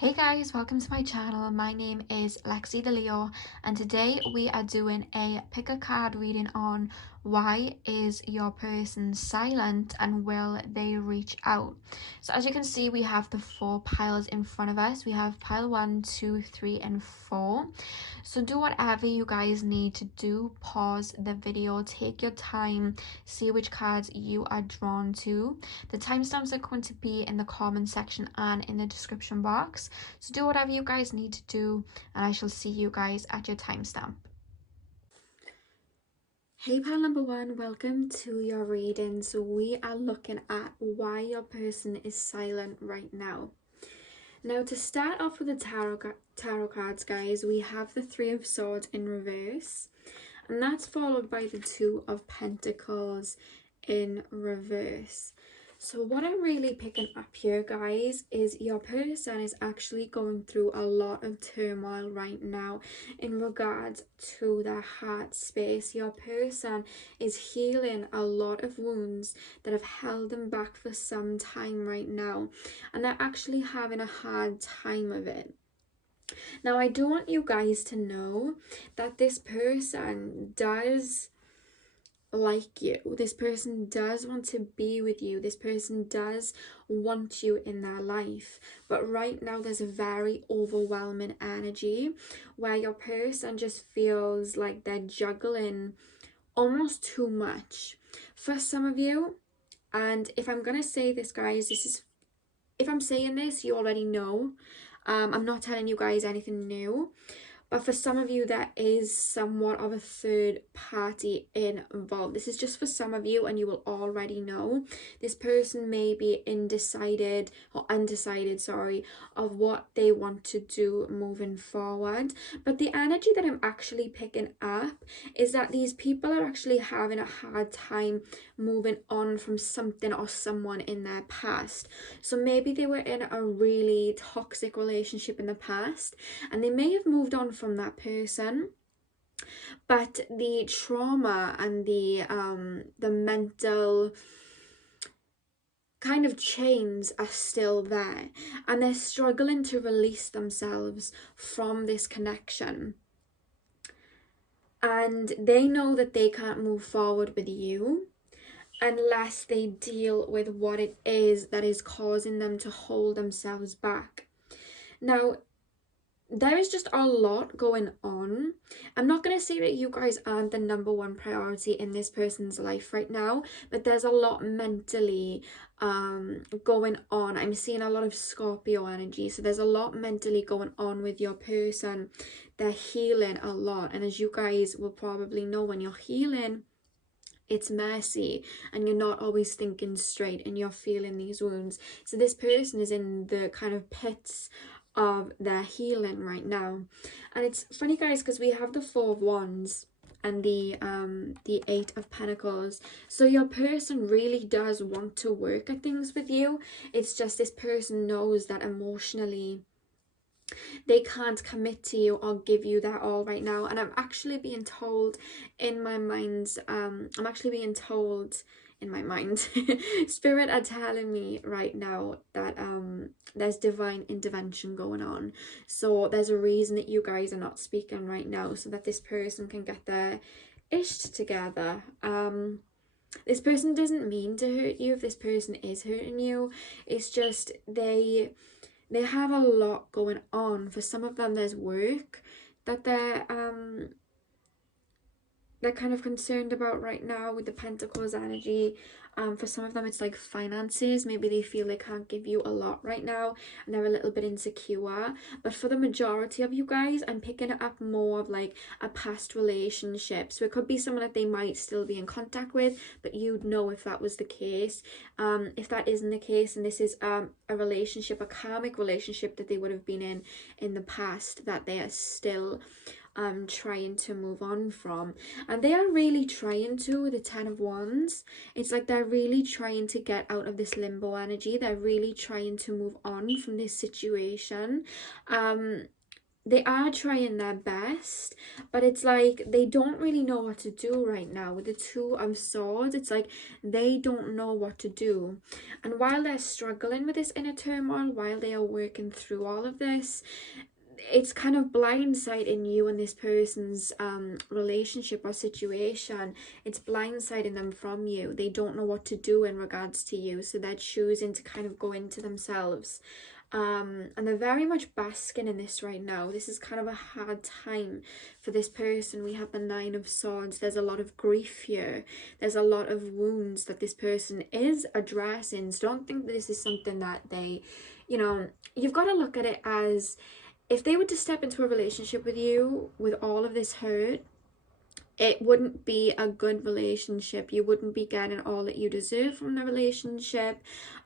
Hey guys, welcome to my channel. My name is Lexi The Leo, and today we are doing a pick a card reading on why is your person silent and will they reach out. So as you can see, we have the four piles in front of us. We have pile 1, 2, 3 and 4. So do whatever you guys need to do. Pause the video, take your time, see which cards you are drawn to. The timestamps are going to be in the comment section and in the description box. So do whatever you guys need to do, and I shall see you guys at your timestamp. Hey pal number 1, welcome to your reading. So we are looking at why your person is silent right now. Now to start off with the tarot cards, guys, we have the Three of Swords in reverse, and that's followed by the Two of Pentacles in reverse. So what I'm really picking up here, guys, is your person is actually going through a lot of turmoil right now in regards to their heart space. Your person is healing a lot of wounds that have held them back for some time right now, and they're actually having a hard time of it. Now, I do want you guys to know that this person does like you. This person does want to be with you. This person does want you in their life. But right now there's a very overwhelming energy where your person just feels like they're juggling almost too much. For some of you, and if I'm gonna say this, guys, if I'm saying this, you already know. I'm not telling you guys anything new. But for some of you, there is somewhat of a third party involved. This is just for some of you, and you will already know. This person may be undecided, sorry, of what they want to do moving forward. But the energy that I'm actually picking up is that these people are actually having a hard time moving on from something or someone in their past. So maybe they were in a really toxic relationship in the past, and they may have moved on from that person, but the trauma and the mental kind of chains are still there, and they're struggling to release themselves from this connection, and they know that they can't move forward with you unless they deal with what it is that is causing them to hold themselves back. Now, there is just a lot going on. I'm not going to say that you guys aren't the number one priority in this person's life right now, but there's a lot mentally going on. I'm seeing a lot of Scorpio energy, so there's a lot mentally going on with your person. They're healing a lot, and as you guys will probably know, when you're healing, it's messy and you're not always thinking straight and you're feeling these wounds. So this person is in the kind of pits of their healing right now. And it's funny, guys, because we have the Four of Wands and the Eight of Pentacles. So your person really does want to work at things with you. It's just this person knows that emotionally they can't commit to you or give you that all right now. And I'm actually being told in my mind, in my mind, spirit are telling me right now that there's divine intervention going on. So there's a reason that you guys are not speaking right now, so that this person can get their ish together. This person doesn't mean to hurt you if this person is hurting you. It's just they have a lot going on. For some of them, there's work that they're kind of concerned about right now with the Pentacles energy. For some of them, it's like finances. Maybe they feel they can't give you a lot right now and they're a little bit insecure. But for the majority of you guys, I'm picking it up more of like a past relationship. So it could be someone that they might still be in contact with, but you'd know if that was the case. If that isn't the case, and this is a relationship, a karmic relationship that they would have been in the past, that they are still trying to move on from, and they are really trying to, with the Ten of Wands. It's like they're really trying to get out of this limbo energy. They're really trying to move on from this situation, they are trying their best, but it's like they don't really know what to do right now. With the Two of Swords, it's like they don't know what to do. And while they're struggling with this inner turmoil, while they are working through all of this, it's kind of blindsiding you and this person's relationship or situation. It's blindsiding them from you. They don't know what to do in regards to you, so they're choosing to kind of go into themselves. And they're very much basking in this right now. This is kind of a hard time for this person. We have the Nine of Swords. There's a lot of grief here. There's a lot of wounds that this person is addressing. So don't think that this is something that they, you know, you've got to look at it as, if they were to step into a relationship with you with all of this hurt, it wouldn't be a good relationship. You wouldn't be getting all that you deserve from the relationship,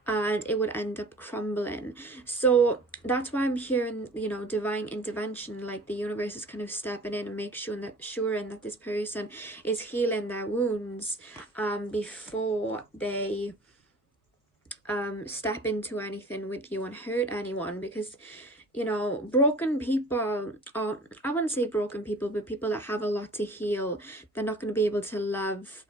and it would end up crumbling. So that's why I'm hearing, you know, divine intervention, like the universe is kind of stepping in and make sure that this person is healing their wounds before they step into anything with you and hurt anyone. Because, you know, broken people, or I wouldn't say broken people, but people that have a lot to heal, they're not going to be able to love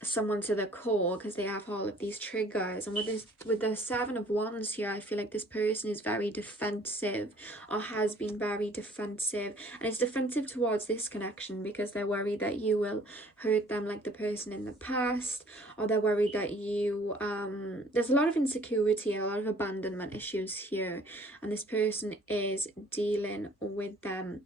someone to the core because they have all of these triggers. And with the Seven of Wands here, I feel like this person is very defensive, or has been very defensive, and it's defensive towards this connection because they're worried that you will hurt them like the person in the past, or they're worried that you there's a lot of insecurity, a lot of abandonment issues here, and this person is dealing with them.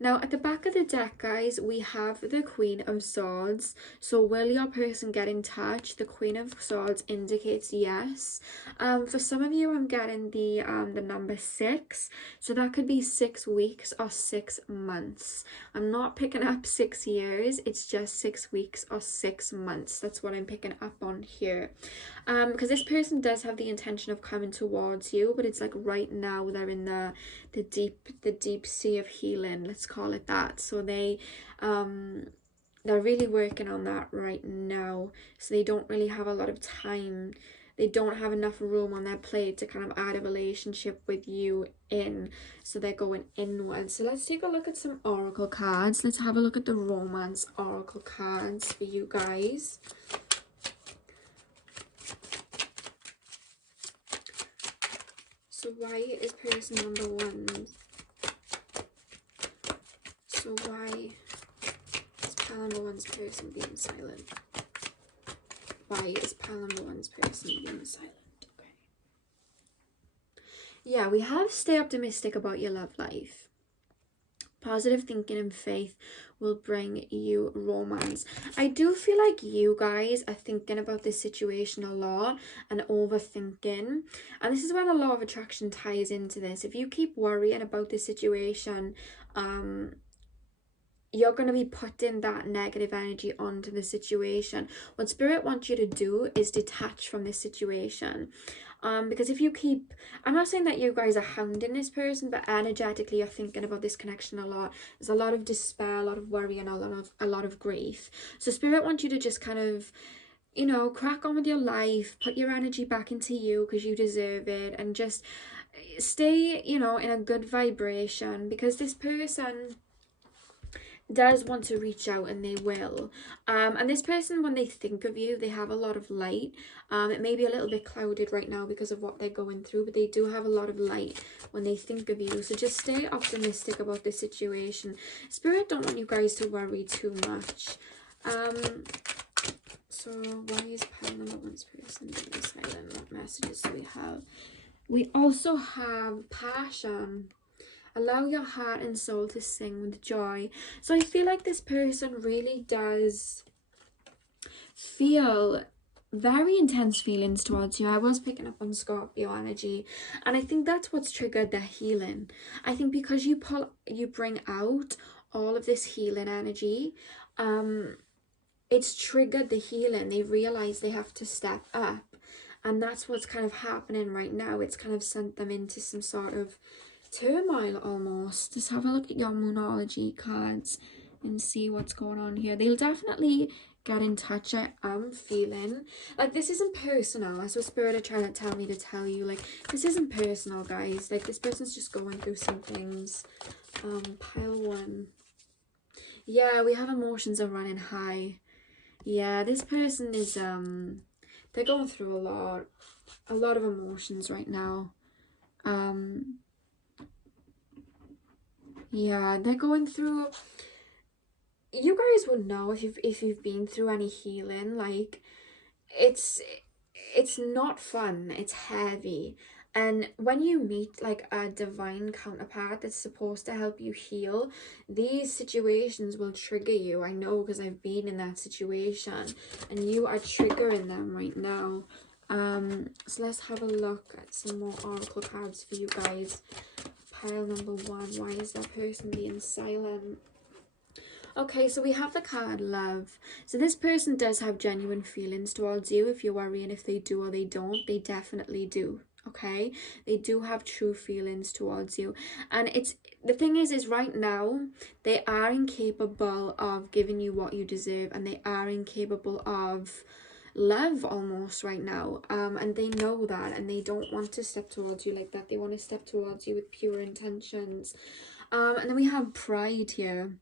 Now at the back of the deck, guys, we have the Queen of Swords. So will your person get in touch? The Queen of Swords indicates yes. For some of you, I'm getting the number 6, so that could be 6 weeks or 6 months. I'm not picking up 6 years, it's just 6 weeks or 6 months. That's what I'm picking up on here. Because this person does have the intention of coming towards you, but it's like right now they're in the deep sea of healing, let's call it that. So they're really working on that right now, so they don't really have a lot of time. They don't have enough room on their plate to kind of add a relationship with you in, so they're going inward. So let's take a look at some oracle cards. Let's have a look at the romance oracle cards for you guys. So why is person number 1? So why is pile number 1's person being silent? Why is pile number 1's person being silent? Okay. Yeah, we have stay optimistic about your love life. Positive thinking and faith will bring you romance. I do feel like you guys are thinking about this situation a lot and overthinking. And this is where the law of attraction ties into this. If you keep worrying about this situation, you're going to be putting that negative energy onto the situation. What Spirit wants you to do is detach from this situation. Because if you keep, I'm not saying that you guys are hounding this person, but energetically you're thinking about this connection a lot. There's a lot of despair, a lot of worry, and a lot of grief. So Spirit wants you to just kind of, you know, crack on with your life, put your energy back into you because you deserve it, and just stay, you know, in a good vibration, because this person does want to reach out, and they will. And this person, when they think of you, they have a lot of light. It may be a little bit clouded right now because of what they're going through, but they do have a lot of light when they think of you. So just stay optimistic about this situation. Spirit don't want you guys to worry too much. So why is pile number 1's person being silent? What messages do we have? We also have passion. Allow your heart and soul to sing with joy. So I feel like this person really does feel very intense feelings towards you. I was picking up on Scorpio energy, and I think that's what's triggered their healing. I think because you bring out all of this healing energy, it's triggered the healing. They realize they have to step up, and that's what's kind of happening right now. It's kind of sent them into some sort of turmoil almost. Just have a look at your Moonology cards and see what's going on here. They'll definitely get in touch. I am feeling like this isn't personal. That's what Spirit are trying to tell me to tell you. Like, this isn't personal, guys. Like, this person's just going through some things. Pile 1. Yeah, we have emotions are running high. Yeah, this person is they're going through a lot of emotions right now. Yeah, they're going through, you guys would know if you've been through any healing. Like, it's not fun, it's heavy. And when you meet like a divine counterpart that's supposed to help you heal, these situations will trigger you. I know, because I've been in that situation, and you are triggering them right now. So let's have a look at some more oracle cards for you guys. Pile number 1, why is that person being silent? Okay, so we have the card Love. So this person does have genuine feelings towards you. If you're worrying if they do or they don't, they definitely do. Okay, they do have true feelings towards you. And it's, the thing is right now they are incapable of giving you what you deserve, and they are incapable of love almost right now. And they know that, and they don't want to step towards you like that. They want to step towards you with pure intentions. And then we have Pride here.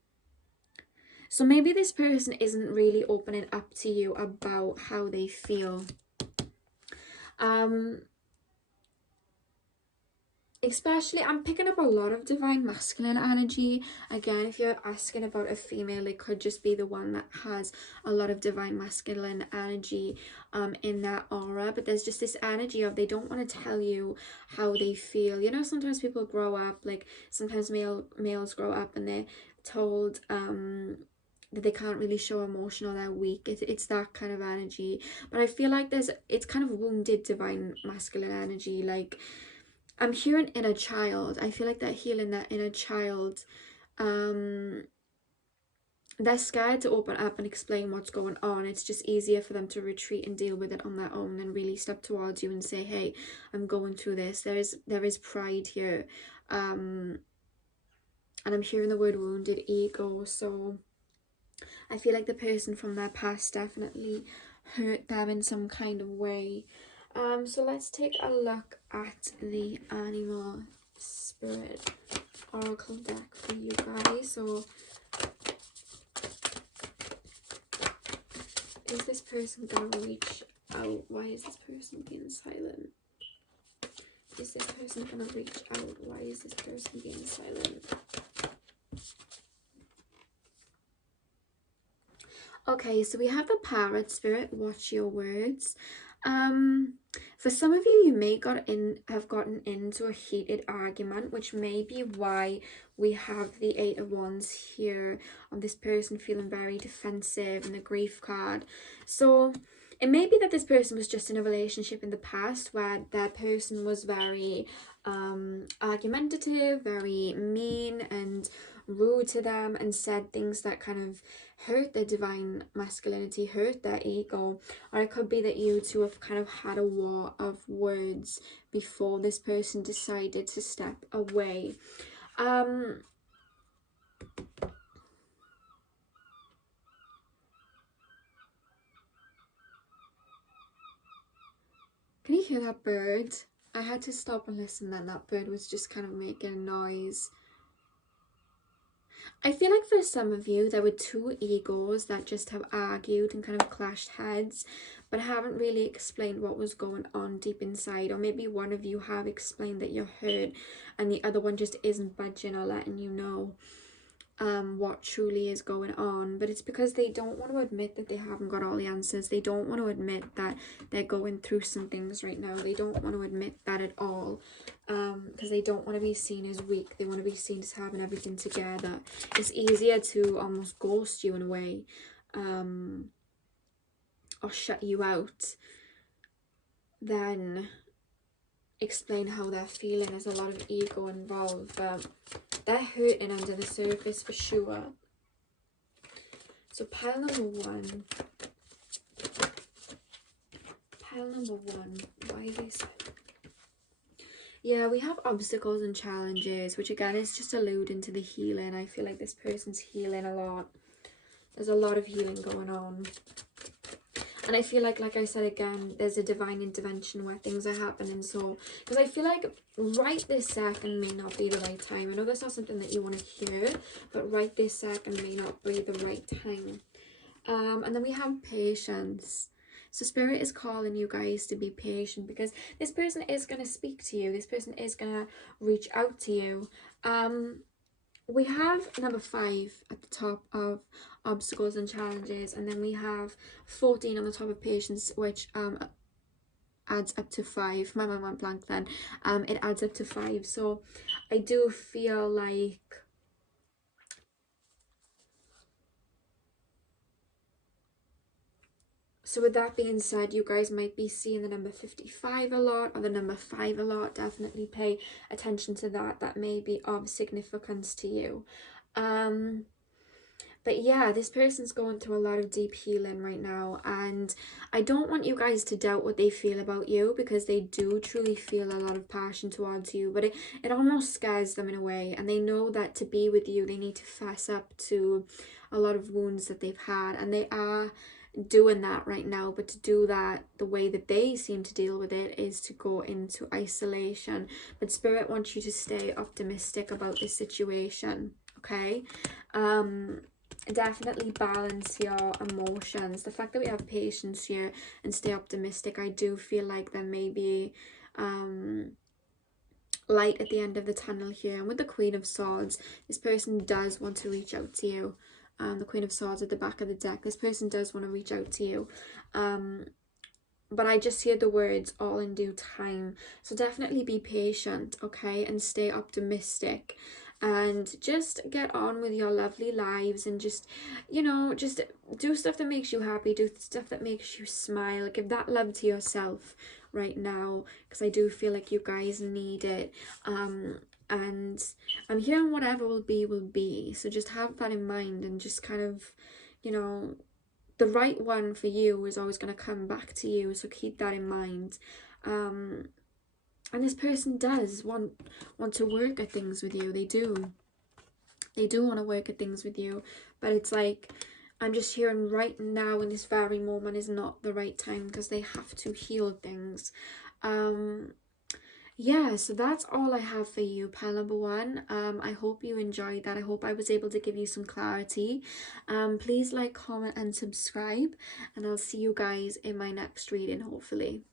So maybe this person isn't really opening up to you about how they feel. Especially, I'm picking up a lot of divine masculine energy. Again, if you're asking about a female, it could just be the one that has a lot of divine masculine energy in that aura. But there's just this energy of they don't want to tell you how they feel. You know, sometimes people grow up, like sometimes males grow up and they're told that they can't really show emotion or they're weak. It's that kind of energy. But I feel like it's kind of wounded divine masculine energy. Like, I'm hearing inner child. I feel like they're healing that inner child. They're scared to open up and explain what's going on. It's just easier for them to retreat and deal with it on their own than really step towards you and say, hey, I'm going through this. There is pride here. And I'm hearing the word wounded ego. So I feel like the person from their past definitely hurt them in some kind of way. So let's take a look at the animal spirit oracle deck for you guys. So is this person gonna reach out? Why is this person being silent? Is this person gonna reach out? Why is this person being silent? Okay, so we have the parrot spirit, watch your words. For some of you, you may have gotten into a heated argument, which may be why we have the 8 of Wands here on this person feeling very defensive and the grief card. So it may be that this person was just in a relationship in the past where that person was very argumentative, very mean and rude to them, and said things that kind of hurt their divine masculinity, hurt their ego. Or it could be that you two have kind of had a war of words before this person decided to step away. Can you hear that bird? I had to stop and listen, then that bird was just kind of making a noise. I feel like for some of you, there were 2 egos that just have argued and kind of clashed heads, but haven't really explained what was going on deep inside. Or maybe one of you have explained that you're hurt and the other one just isn't budging or letting you know what truly is going on. But it's because they don't want to admit that they haven't got all the answers. They don't want to admit that they're going through some things right now. They don't want to admit that at all, because they don't want to be seen as weak. They want to be seen as having everything together. It's easier to almost ghost you in a way, or shut you out, than explain how they're feeling. There's a lot of ego involved, but they're hurting under the surface for sure. So pile number 1. Pile number 1. Why this? Yeah, we have obstacles and challenges, which again is just alluding to the healing. I feel like this person's healing a lot. There's a lot of healing going on. And I feel like I said again, there's a divine intervention where things are happening. So, because I feel like right this second may not be the right time. I know that's not something that you want to hear, but right this second may not be the right time. And then we have patience. So Spirit is calling you guys to be patient, because this person is going to speak to you. This person is going to reach out to you. We have number 5 at the top of obstacles and challenges, and then we have 14 on the top of patience, which adds up to 5. My mind went blank then. It adds up to 5. So I do feel like, so with that being said, you guys might be seeing the number 55 a lot, or the number 5 a lot. Definitely pay attention to that. That may be of significance to you. But yeah, this person's going through a lot of deep healing right now, and I don't want you guys to doubt what they feel about you, because they do truly feel a lot of passion towards you, but it almost scares them in a way, and they know that to be with you, they need to fess up to a lot of wounds that they've had, and they are doing that right now. But to do that, the way that they seem to deal with it is to go into isolation. But Spirit wants you to stay optimistic about this situation, okay? Definitely balance your emotions. The fact that we have patience here and stay optimistic, I do feel like there may be light at the end of the tunnel here. And with the Queen of Swords, this person does want to reach out to you. The Queen of Swords at the back of the deck, this person does want to reach out to you. But I just hear the words all in due time. So definitely be patient, okay? And stay optimistic. And just get on with your lovely lives, and just, you know, just do stuff that makes you happy. Do stuff that makes you smile. Give that love to yourself right now, because I do feel like you guys need it. And I'm hearing whatever will be. So just have that in mind, and just kind of, you know, the right one for you is always going to come back to you. So keep that in mind. And this person does want to work at things with you. They do want to work at things with you, but it's like, I'm just hearing right now in this very moment is not the right time, because they have to heal things. Yeah, so that's all I have for you, pile number 1. I hope you enjoyed that. I hope I was able to give you some clarity. Please like, comment and subscribe, and I'll see you guys in my next reading, hopefully.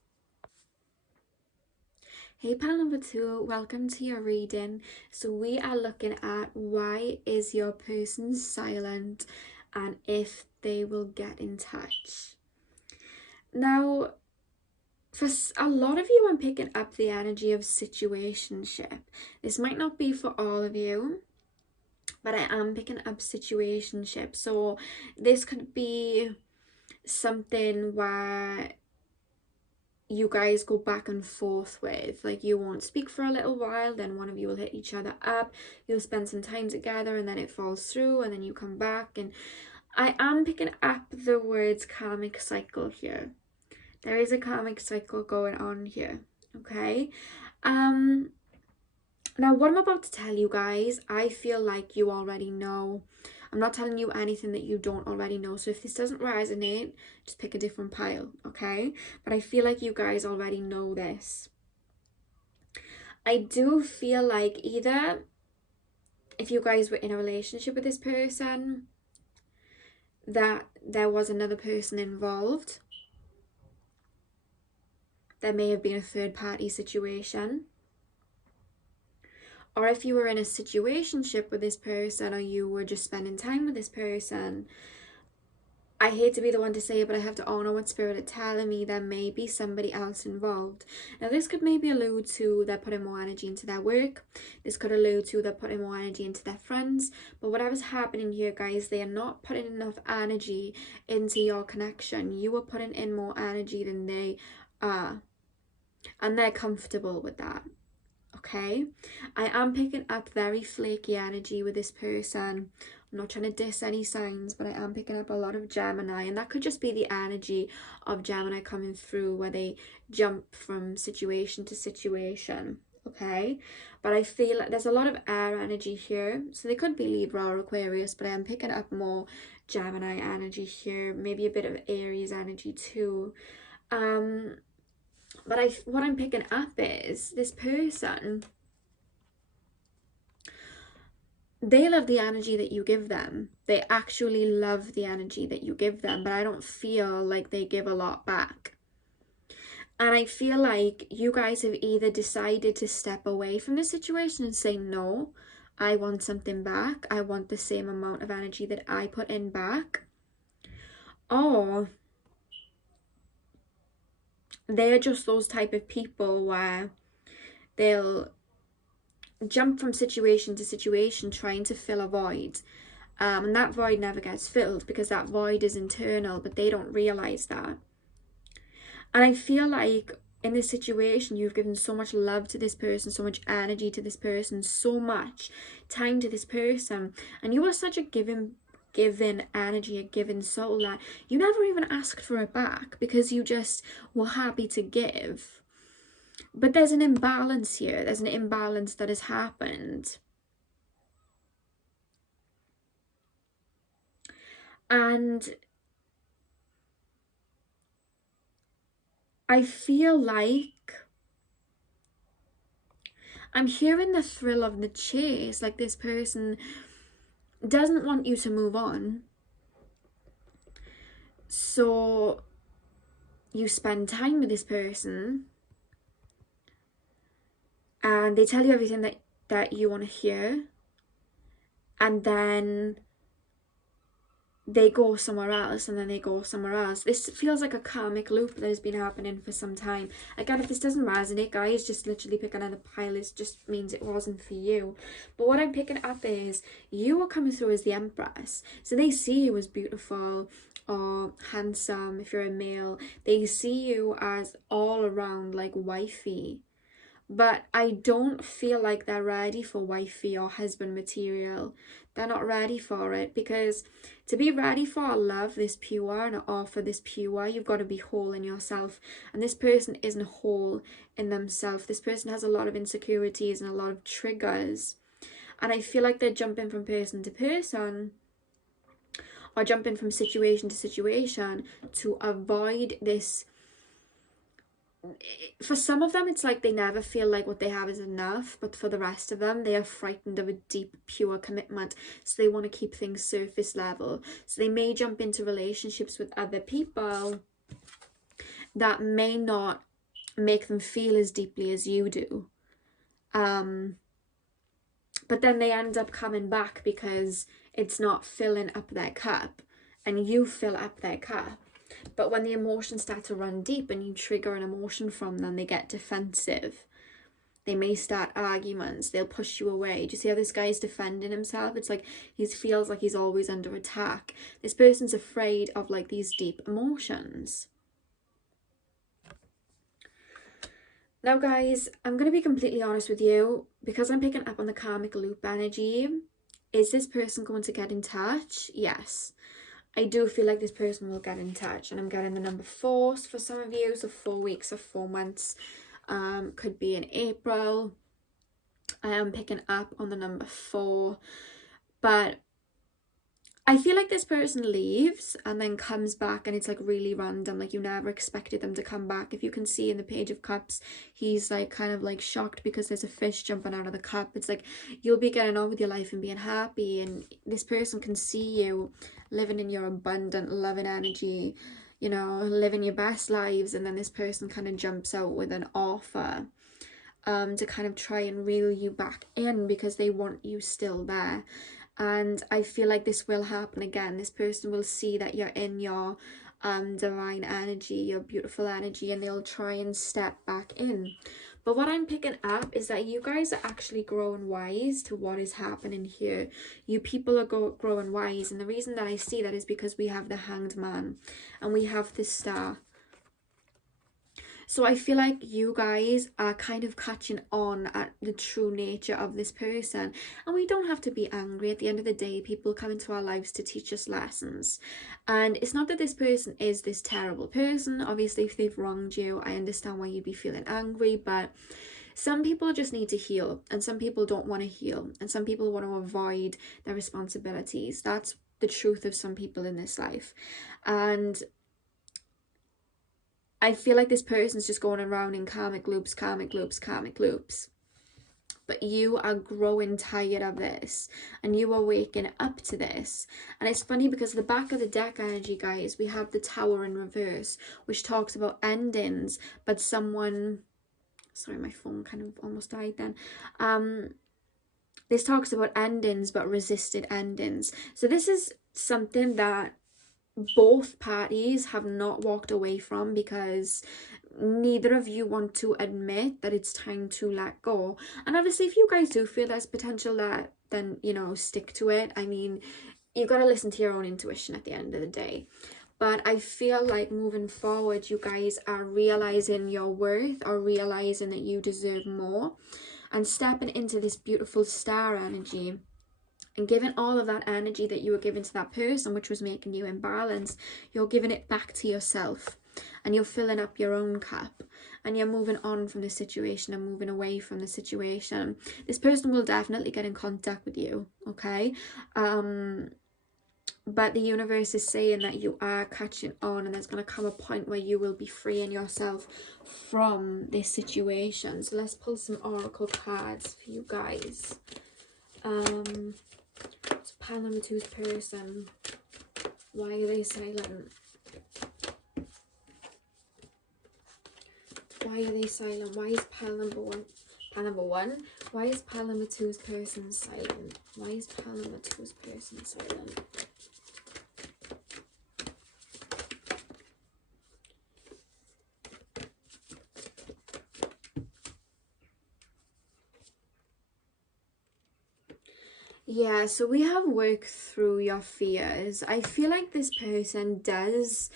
Hey pile number 2, welcome to your reading. So we are looking at why is your person silent, and if they will get in touch. Now, for a lot of you, I'm picking up the energy of situationship. This might not be for all of you, but I am picking up situationship. So this could be something where you guys go back and forth with, like, you won't speak for a little while, then one of you will hit each other up, you'll spend some time together, and then it falls through, and then you come back. And I am picking up the words karmic cycle here. There is a karmic cycle going on here, okay? Now what I'm about to tell you guys, I feel like you already know. I'm not telling you anything that you don't already know. So if this doesn't resonate, just pick a different pile, okay? But I feel like you guys already know this. I do feel like either if you guys were in a relationship with this person, that there was another person involved. There may have been a third party situation. Or if you were in a situationship with this person, or you were just spending time with this person, I hate to be the one to say it, but I have to honor what Spirit is telling me. There may be somebody else involved. Now this could maybe allude to they're putting more energy into their work. This could allude to they're putting more energy into their friends. But whatever's happening here, guys, they are not putting enough energy into your connection. You are putting in more energy than they are. And they're comfortable with that. Okay, I am picking up very flaky energy with this person. I'm not trying to diss any signs, but I am picking up a lot of Gemini, and that could just be the energy of Gemini coming through, where they jump from situation to situation. Okay, but I feel like there's a lot of air energy here, so they could be Libra or Aquarius, but I am picking up more Gemini energy here, maybe a bit of Aries energy too. But what I'm picking up is this person, they love the energy that you give them. They actually love the energy that you give them, but I don't feel like they give a lot back. And I feel like you guys have either decided to step away from the situation and say, no, I want something back. I want the same amount of energy that I put in back. Or they're just those type of people where they'll jump from situation to situation trying to fill a void. And that void never gets filled because that void is internal, but they don't realize that. And I feel like in this situation, you've given so much love to this person, so much energy to this person, so much time to this person. And you are such a giving energy, a giving soul that you never even asked for it back because you just were happy to give. But there's an imbalance here. There's an imbalance that has happened. And I feel like I'm hearing the thrill of the chase. Like this person doesn't want you to move on. So you spend time with this person and they tell you everything that you want to hear. And then they go somewhere else, and then they go somewhere else. This feels like a karmic loop that has been happening for some time. Again, if this doesn't resonate, guys, just literally pick another pile. It just means it wasn't for you. But what I'm picking up is you are coming through as the Empress. So they see you as beautiful or handsome if you're a male. They see you as all around like wifey. But I don't feel like they're ready for wifey or husband material. They're not ready for it, because to be ready for love this pure and offer this pure, you've got to be whole in yourself. And this person isn't whole in themselves. This person has a lot of insecurities and a lot of triggers. And I feel like they're jumping from person to person or jumping from situation to situation to avoid this. For some of them, it's like they never feel like what they have is enough, but for the rest of them, they are frightened of a deep, pure commitment, so they want to keep things surface level. So they may jump into relationships with other people that may not make them feel as deeply as you do. But then they end up coming back because it's not filling up their cup, and you fill up their cup. But when the emotions start to run deep and you trigger an emotion from them, they get defensive. They may start arguments. They'll push you away. Do you see how this guy is defending himself? It's like he feels like he's always under attack. This person's afraid of like these deep emotions. Now, guys, I'm going to be completely honest with you, because I'm picking up on the karmic loop energy. Is this person going to get in touch? Yes. I do feel like this person will get in touch, and I'm getting the number 4 for some of you, so 4 weeks or 4 months, could be in April. I am picking up on the number 4, but I feel like this person leaves and then comes back, and it's like really random, like you never expected them to come back. If you can see in the Page of Cups, he's like kind of like shocked because there's a fish jumping out of the cup. It's like you'll be getting on with your life and being happy, and this person can see you living in your abundant, loving energy, you know, living your best lives, and then this person kind of jumps out with an offer to kind of try and reel you back in because they want you still there. And I feel like this will happen again. This person will see that you're in your divine energy, your beautiful energy, and they'll try and step back in. But what I'm picking up is that you guys are actually growing wise to what is happening here. You people are growing wise, and the reason that I see that is because we have the Hanged Man and we have the Star. So I feel like you guys are kind of catching on at the true nature of this person. And we don't have to be angry. At the end of the day, people come into our lives to teach us lessons. And it's not that this person is this terrible person. Obviously, if they've wronged you, I understand why you'd be feeling angry. But some people just need to heal. And some people don't want to heal. And some people want to avoid their responsibilities. That's the truth of some people in this life. And I feel like this person's just going around in karmic loops, karmic loops, karmic loops. But you are growing tired of this, and you are waking up to this. And it's funny because the back of the deck energy, guys, we have the Tower in reverse, which talks about endings, but someone, sorry, my phone kind of almost died then. This talks about endings, but resisted endings. So this is something that both parties have not walked away from, because neither of you want to admit that it's time to let go. And obviously, if you guys do feel there's potential there, then, you know, stick to it. I mean, you've got to listen to your own intuition at the end of the day. But I feel like moving forward, you guys are realizing your worth, or realizing that you deserve more, and stepping into this beautiful star energy, and giving all of that energy that you were giving to that person, which was making you imbalance, you're giving it back to yourself, and you're filling up your own cup, and you're moving on from the situation and moving away from the situation. This person will definitely get in contact with you, okay? But the universe is saying that you are catching on, and there's going to come a point where you will be freeing yourself from this situation. So let's pull some oracle cards for you guys. So pile number 2's person, why are they silent? Why are they silent? Why is pile number 1, why is pile number 2's person silent? Why is pile number 2's person silent? Yeah, so we have worked through your fears. I feel like this person does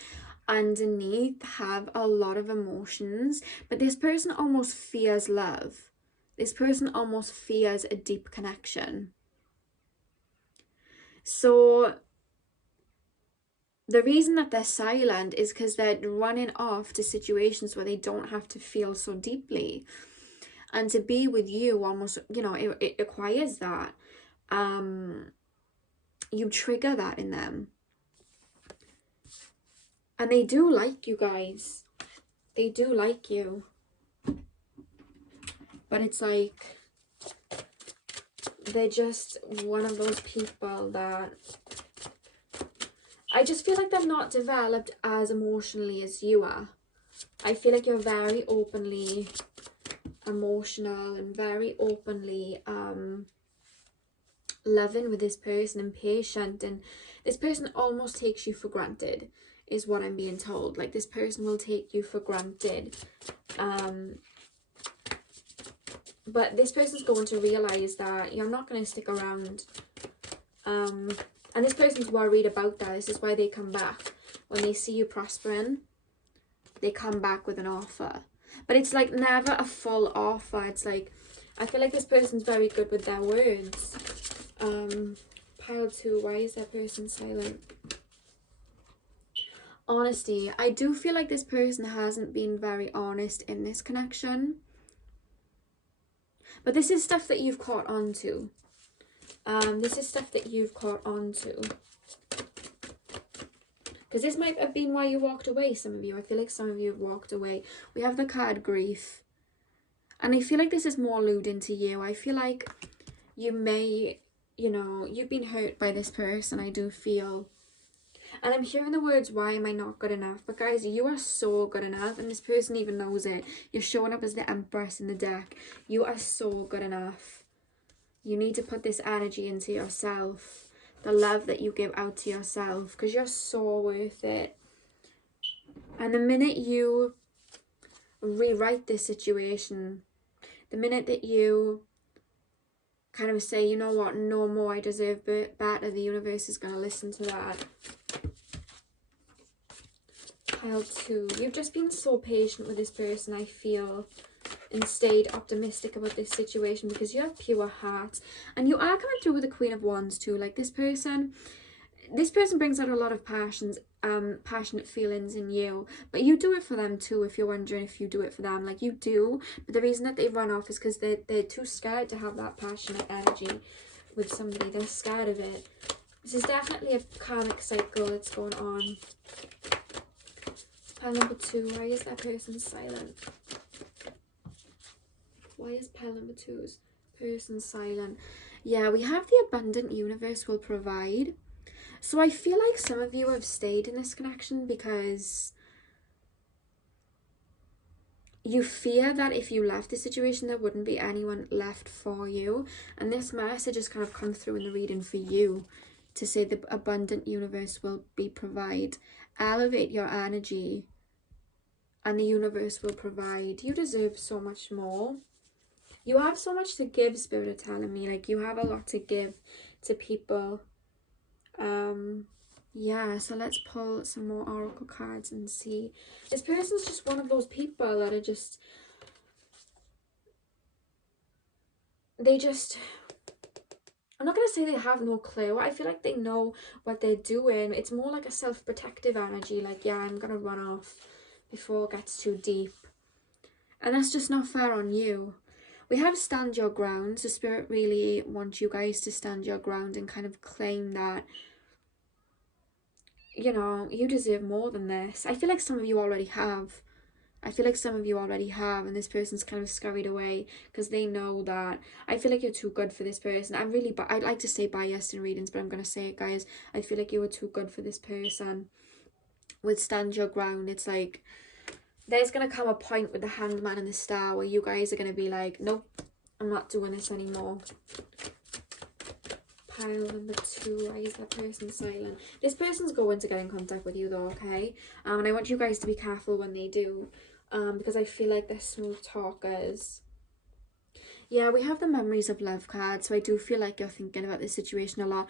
underneath have a lot of emotions, but this person almost fears love. This person almost fears a deep connection. So the reason that they're silent is because they're running off to situations where they don't have to feel so deeply. And to be with you almost, you know, it requires that. You trigger that in them. And they do like you guys. They do like you. But it's like, they're just one of those people that, I just feel like they're not developed as emotionally as you are. I feel like you're very openly emotional and very openly loving with this person, and patient, and this person almost takes you for granted, is what I'm being told. Like, this person will take you for granted, but this person's going to realize that you're not going to stick around, and this person's worried about that. This is why they come back. When they see you prospering, they come back with an offer, but it's like never a full offer. It's like, I feel like this person's very good with their words. Pile 2, why is that person silent? Honesty. I do feel like this person hasn't been very honest in this connection, but this is stuff that you've caught on to. This is stuff that you've caught on to, because this might have been why you walked away, some of you. I feel like some of you have walked away. We have the card grief, and I feel like this is more alluding to you. I feel like you may, you know, you've been hurt by this person, I do feel. And I'm hearing the words, why am I not good enough? But guys, you are so good enough, and this person even knows it. You're showing up as the Empress in the deck. You are so good enough. You need to put this energy into yourself, the love that you give out to yourself, because you're so worth it. And the minute you rewrite this situation, the minute that you kind of say, you know what, no more, I deserve better, the universe is going to listen to that. Pile 2, you've just been so patient with this person, I feel, and stayed optimistic about this situation, because you have pure heart, and you are coming through with the Queen of Wands too. Like, this person brings out a lot of passionate feelings in you, but you do it for them too. If you're wondering if you do it for them, like, you do, but the reason that they run off is because they're too scared to have that passionate energy with somebody. They're scared of it, This is definitely a karmic cycle that's going on. Pile number 2, why is that person silent? Why is pile number 2's person silent? Yeah, we have the abundant universe will provide. So I feel like some of you have stayed in this connection because you fear that if you left the situation, there wouldn't be anyone left for you. And this message has kind of come through in the reading for you to say the abundant universe will be provide. Elevate your energy and the universe will provide. You deserve so much more. You have so much to give, Spirit are telling me. Like, you have a lot to give to people. Yeah, so let's pull some more oracle cards and see. This person's just one of those people that are just, I'm not going to say they have no clue. I feel like they know what they're doing. It's more like a self-protective energy. Like, yeah, I'm going to run off before it gets too deep. And that's just not fair on you. We have stand your ground. So Spirit really wants you guys to stand your ground and kind of claim that, you know, you deserve more than this. I feel like some of you already have. And this person's kind of scurried away because they know that. I feel like you're too good for this person. I'd like to say biased in readings, but I'm going to say it, guys. I feel like you were too good for this person. With stand your ground, it's like there's going to come a point with the Hangman and the Star where you guys are going to be like, nope, I'm not doing this anymore. Pile number 2, why is that person silent? This person's going to get in contact with you though, okay? And I want you guys to be careful when they do, because I feel like they're smooth talkers. Yeah, we have the memories of love card, so I do feel like you're thinking about this situation a lot,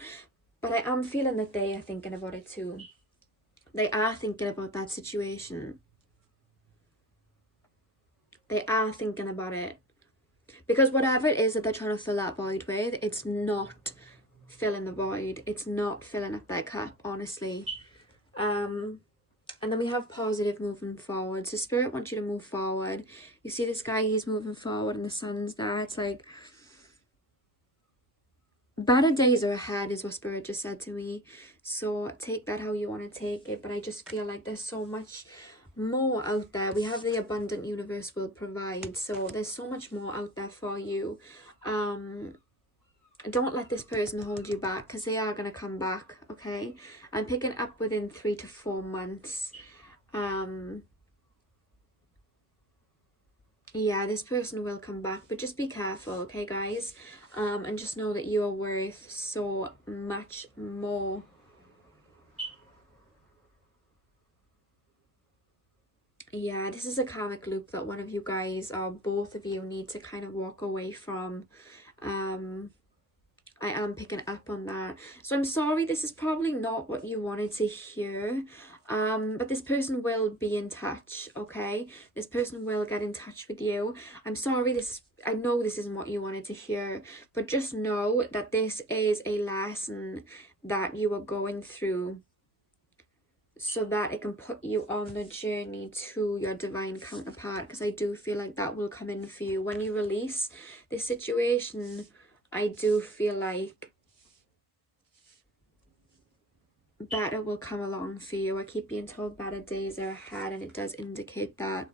but I am feeling that they are thinking about it too. They are thinking about that situation. They are thinking about it. Because whatever it is that they're trying to fill that void with, it's not filling the void. It's not filling up their cup, honestly. And then we have positive moving forward. So Spirit wants you to move forward. You see this guy, he's moving forward and the sun's there. It's like better days are ahead is what Spirit just said to me. So take that how you want to take it. But I just feel like there's so much more out there. We have the abundant universe will provide. So there's so much more out there for you. Don't let this person hold you back because they are going to come back, okay? I'm picking up within 3 to 4 months. Yeah, this person will come back, but just be careful, okay, guys? And just know that you are worth so much more. Yeah, this is a karmic loop that one of you guys or both of you need to kind of walk away from. I am picking up on that. So I'm sorry, this is probably not what you wanted to hear. But this person will be in touch, okay? This person will get in touch with you. I'm sorry, I know this isn't what you wanted to hear, but just know that this is a lesson that you are going through so that it can put you on the journey to your divine counterpart, because I do feel like that will come in for you. When you release this situation, I do feel like better will come along for you. I keep being told better days are ahead, and it does indicate that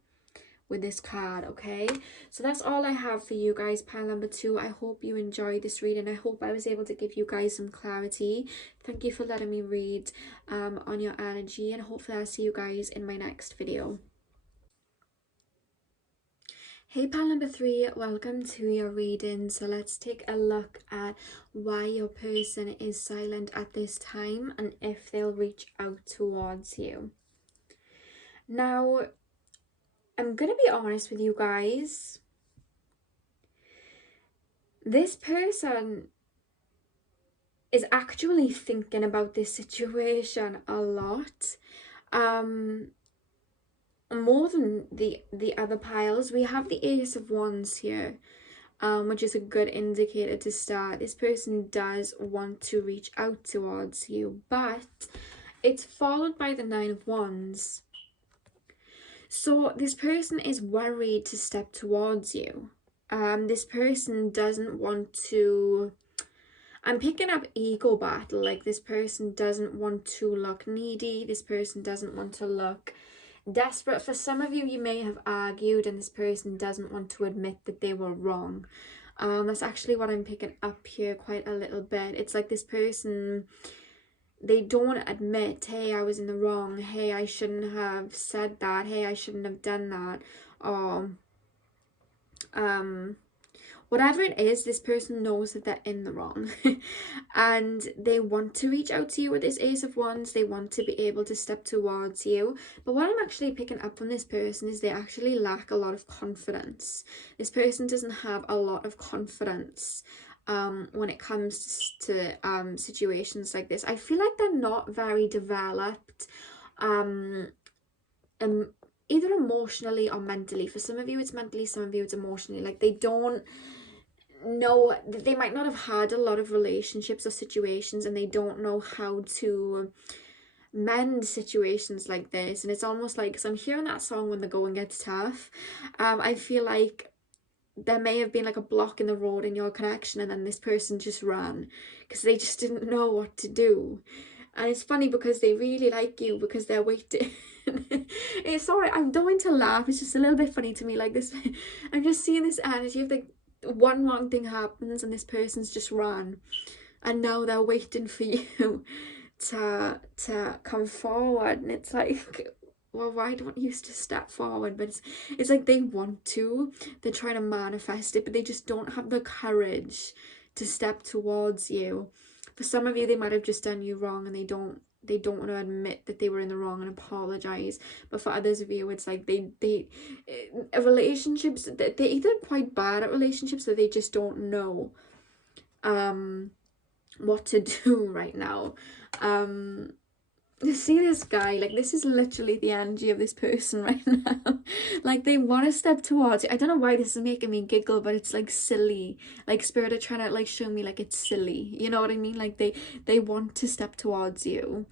with this card, okay? So that's all I have for you guys, pile number 2. I hope you enjoyed this reading. I hope I was able to give you guys some clarity. Thank you for letting me read on your energy, and hopefully I'll see you guys in my next video. Hey pile number 3, welcome to your reading. So let's take a look at why your person is silent at this time and if they'll reach out towards you. Now, I'm gonna be honest with you guys. This person is actually thinking about this situation a lot. More than the other piles. We have the Ace of Wands here, which is a good indicator to start. This person does want to reach out towards you, but it's followed by the 9 of Wands. So this person is worried to step towards you. This person doesn't want to, I'm picking up ego battle. Like, this person doesn't want to look needy. This person doesn't want to look desperate. For some of you, you may have argued and this person doesn't want to admit that they were wrong. That's actually what I'm picking up here quite a little bit. It's like this person, they don't admit, hey, I was in the wrong. Hey, I shouldn't have said that. Hey, I shouldn't have done that. Or, whatever it is, this person knows that they're in the wrong. And they want to reach out to you with this Ace of Wands. They want to be able to step towards you. But what I'm actually picking up from this person is they actually lack a lot of confidence. This person doesn't have a lot of confidence when it comes to situations like this. I feel like they're not very developed, either emotionally or mentally. For some of you it's mentally, some of you it's emotionally. Like, they don't know, they might not have had a lot of relationships or situations, and they don't know how to mend situations like this. And it's almost like, because I'm hearing that song, When the Going Gets Tough, I feel like there may have been like a block in the road in your connection, and then this person just ran because they just didn't know what to do. And it's funny because they really like you because they're waiting. It's sorry, I'm going to laugh. It's just a little bit funny to me. Like this, I'm just seeing this energy of like, one wrong thing happens and this person's just run, and now they're waiting for you to come forward. And it's like, well, why don't you just step forward? But it's like they want to, they're trying to manifest it, but they just don't have the courage to step towards you. For some of you, they might have just done you wrong, and they don't want to admit that they were in the wrong and apologize. But for others of you, it's like relationships, they're either quite bad at relationships, or they just don't know what to do right now. See this guy, like, this is literally the energy of this person right now. Like, they want to step towards you. I don't know why this is making me giggle, but it's like silly. Like, spirit are trying to like show me like it's silly, you know what I mean? Like, they want to step towards you,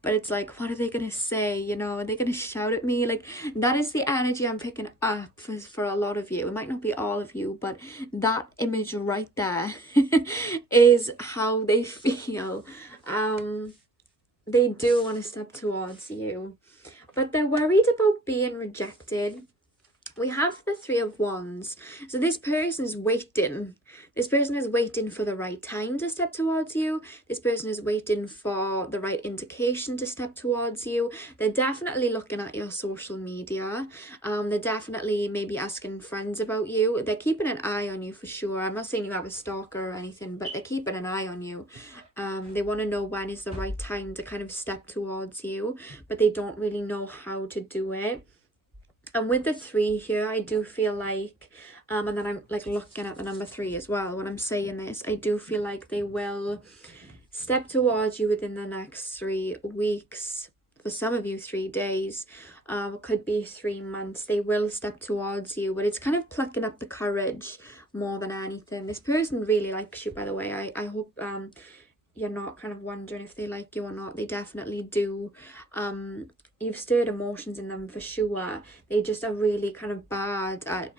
but it's like, what are they gonna say? You know, are they gonna shout at me? Like, that is the energy I'm picking up for a lot of you. It might not be all of you, but that image right there is how they feel. They do want to step towards you, but they're worried about being rejected. We have the Three of Wands. So this person is waiting. This person is waiting for the right time to step towards you. This person is waiting for the right indication to step towards you. They're definitely looking at your social media. They're definitely maybe asking friends about you. They're keeping an eye on you for sure. I'm not saying you have a stalker or anything, but they're keeping an eye on you. They want to know when is the right time to kind of step towards you, but they don't really know how to do it. And with the 3 here, I do feel like, and then I'm like looking at the number 3 as well when I'm saying this, I do feel like they will step towards you within the next 3 weeks. For some of you, 3 days, could be 3 months. They will step towards you, but it's kind of plucking up the courage more than anything. This person really likes you, by the way. I hope you're not kind of wondering if they like you or not. They definitely do. You've stirred emotions in them for sure. They just are really kind of bad at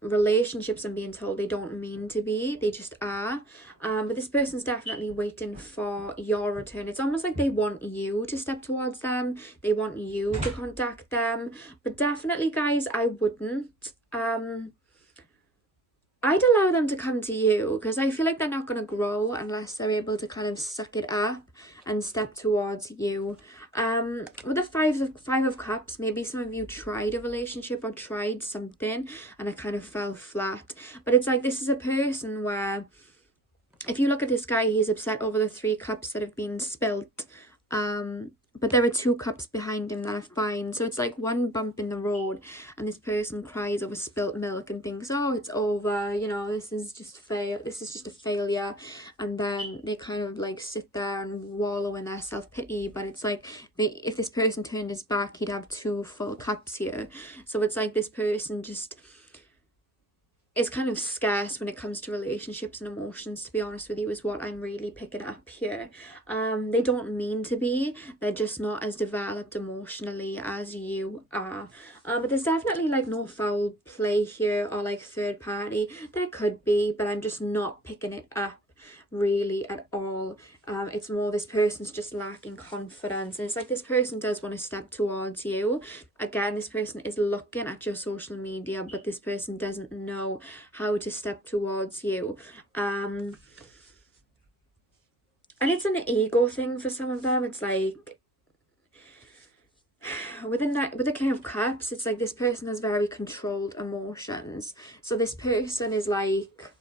relationships and being told they don't mean to be. They just are. But this person's definitely waiting for your return. It's almost like they want you to step towards them. They want you to contact them. But definitely, guys, I wouldn't. I'd allow them to come to you, because I feel like they're not going to grow unless they're able to kind of suck it up and step towards you. With the five of cups, maybe some of you tried a relationship or tried something and it kind of fell flat. But it's like, this is a person where, if you look at this guy, he's upset over the 3 cups that have been spilt. But there are 2 cups behind him that are fine. So it's like one bump in the road, and this person cries over spilt milk and thinks, oh, it's over, you know, this is just a failure. And then they kind of like sit there and wallow in their self-pity. But it's like, if this person turned his back, he'd have 2 full cups here. So it's like this person just is kind of scarce when it comes to relationships and emotions, to be honest with you, is what I'm really picking up here. They don't mean to be, they're just not as developed emotionally as you are. But there's definitely like no foul play here or like third party. There could be, but I'm just not picking it up really at all. It's more this person's just lacking confidence, and it's like this person does want to step towards you. Again, this person is looking at your social media, but this person doesn't know how to step towards you. And it's an ego thing for some of them. It's like with the King of Cups, it's like this person has very controlled emotions. So this person is like,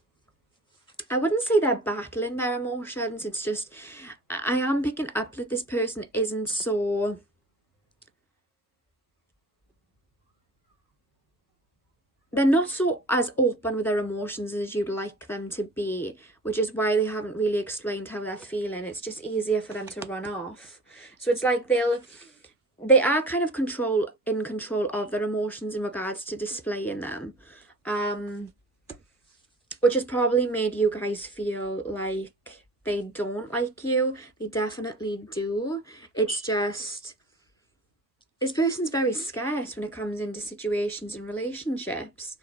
I wouldn't say they're battling their emotions. It's just, I am picking up that this person isn't so, they're not so as open with their emotions as you'd like them to be, which is why they haven't really explained how they're feeling. It's just easier for them to run off. So it's like they are kind of in control of their emotions in regards to displaying them, which has probably made you guys feel like they don't like you. They definitely do. It's just, this person's very scarce when it comes into situations and relationships.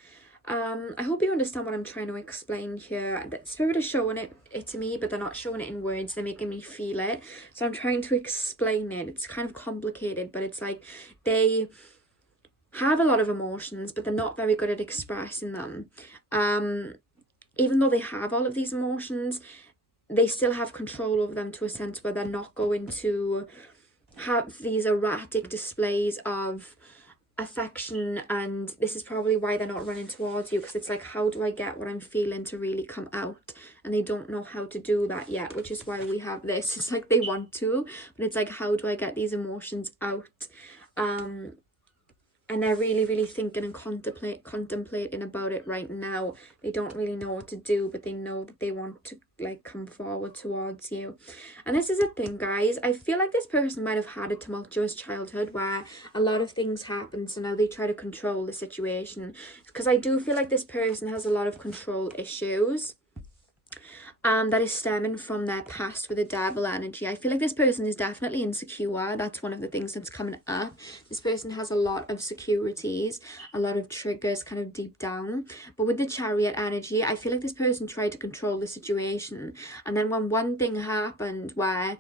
I hope you understand what I'm trying to explain here. The spirit is showing it to me, but they're not showing it in words. They're making me feel it. So I'm trying to explain it. It's kind of complicated, but it's like they have a lot of emotions, but they're not very good at expressing them. Even though they have all of these emotions, they still have control over them to a sense where they're not going to have these erratic displays of affection. And this is probably why they're not running towards you, because it's like, how do I get what I'm feeling to really come out? And they don't know how to do that yet, which is why we have this. It's like they want to, but it's like, how do I get these emotions out? And they're really, really thinking and contemplating about it right now. They don't really know what to do, but they know that they want to like come forward towards you. And this is a thing, guys. I feel like this person might have had a tumultuous childhood where a lot of things happened, so now they try to control the situation. Because I do feel like this person has a lot of control issues. That is stemming from their past with the devil energy. I feel like this person is definitely insecure. That's one of the things that's coming up. This person has a lot of securities, a lot of triggers kind of deep down. But with the Chariot energy, I feel like this person tried to control the situation. And then when one thing happened where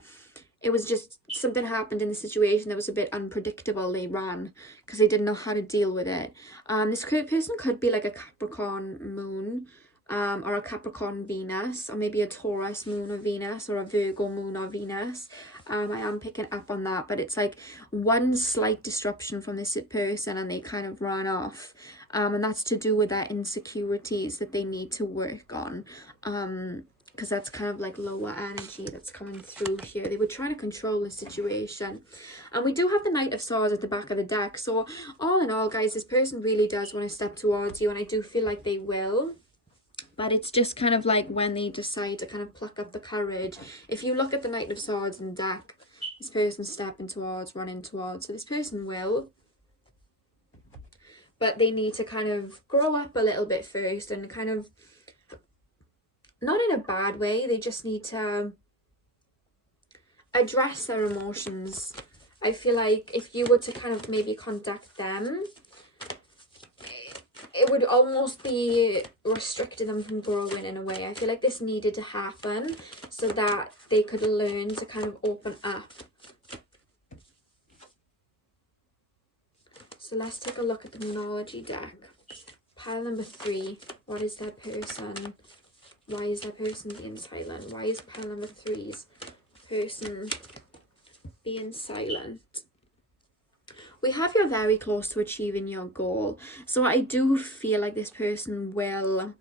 it was just something happened in the situation that was a bit unpredictable, they ran because they didn't know how to deal with it. This person could be like a Capricorn moon, or a Capricorn Venus, or maybe a Taurus moon or Venus, or a Virgo moon or Venus. I am picking up on that, but it's like one slight disruption from this person and they kind of ran off. And that's to do with their insecurities that they need to work on. Because that's kind of like lower energy that's coming through here. They were trying to control the situation. And we do have the Knight of Swords at the back of the deck. So all in all, guys, this person really does want to step towards you, and I do feel like they will. But it's just kind of like when they decide to kind of pluck up the courage. If you look at the Knight of Swords in the deck, this person's stepping towards, running towards. So this person will. But they need to kind of grow up a little bit first and kind of, not in a bad way, they just need to address their emotions. I feel like if you were to kind of maybe contact them, it would almost be restricting them from growing in a way. I feel like this needed to happen so that they could learn to kind of open up. So let's take a look at the Numerology deck. Pile number 3. What is their person? Why is their person being silent? Why is pile number 3's person being silent? We have you're very close to achieving your goal. So I do feel like this person will...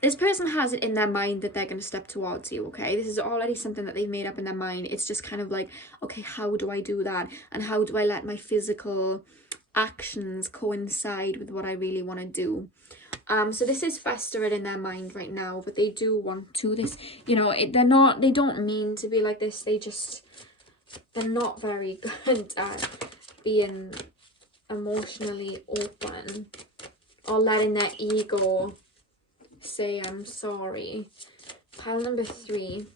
This person has it in their mind that they're going to step towards you, okay? This is already something that they've made up in their mind. It's just kind of like, okay, how do I do that? And how do I let my physical actions coincide with what I really want to do? So this is festering in their mind right now, but they do want to. This, you know, they don't mean to be like this. They're not very good at being emotionally open or letting their ego say I'm sorry. Pile number 3.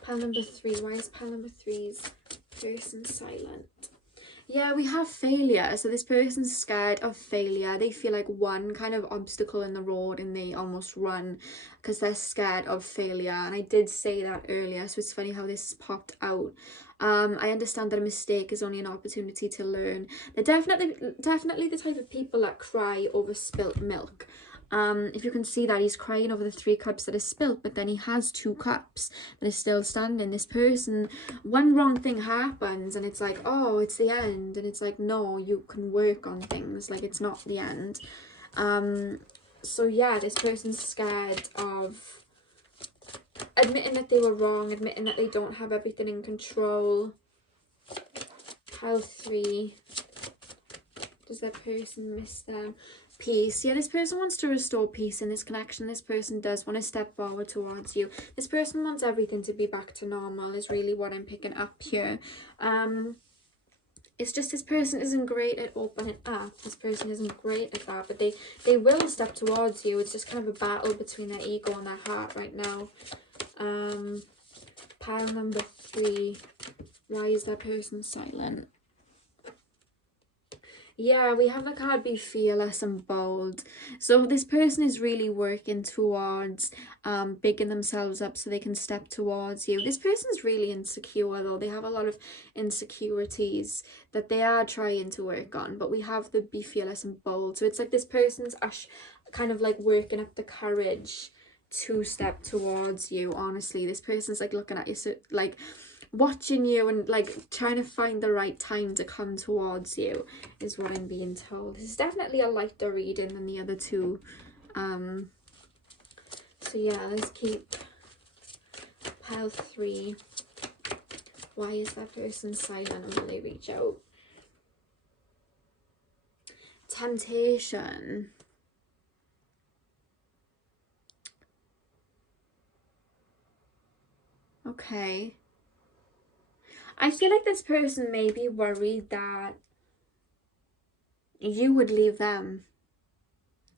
Pile number 3. Why is pile number 3's person silent? Yeah, we have failure. So this person's scared of failure. They feel like one kind of obstacle in the road and they almost run because they're scared of failure. And I did say that earlier, so it's funny how this popped out. I understand that a mistake is only an opportunity to learn. They're definitely the type of people that cry over spilt milk. If you can see that, he's crying over the 3 cups that are spilt, but then he has 2 cups that are still standing. This person, one wrong thing happens and it's like, oh, it's the end. And it's like, no, you can work on things. Like, it's not the end. So yeah, this person's scared of admitting that they were wrong, admitting that they don't have everything in control. Pile 3. Does that person miss them? Peace. Yeah, this person wants to restore peace in this connection. This person does want to step forward towards you. This person wants everything to be back to normal is really what I'm picking up here. It's just this person isn't great at opening up. This person isn't great at that, but they will step towards you. It's just kind of a battle between their ego and their heart right now. Pile number 3. Why is that person silent? Yeah, we have the card be fearless and bold. So this person is really working towards bigging themselves up so they can step towards you. This person's really insecure though. They have a lot of insecurities that they are trying to work on. But we have the be fearless and bold. So it's like this person's kind of like working up the courage to step towards you. Honestly, this person's like looking at you so like watching you and like trying to find the right time to come towards you is what I'm being told. This is definitely a lighter reading than the other 2. So yeah, let's keep pile 3. Why is that person silent and will they reach out? Temptation. Okay. I feel like this person may be worried that you would leave them.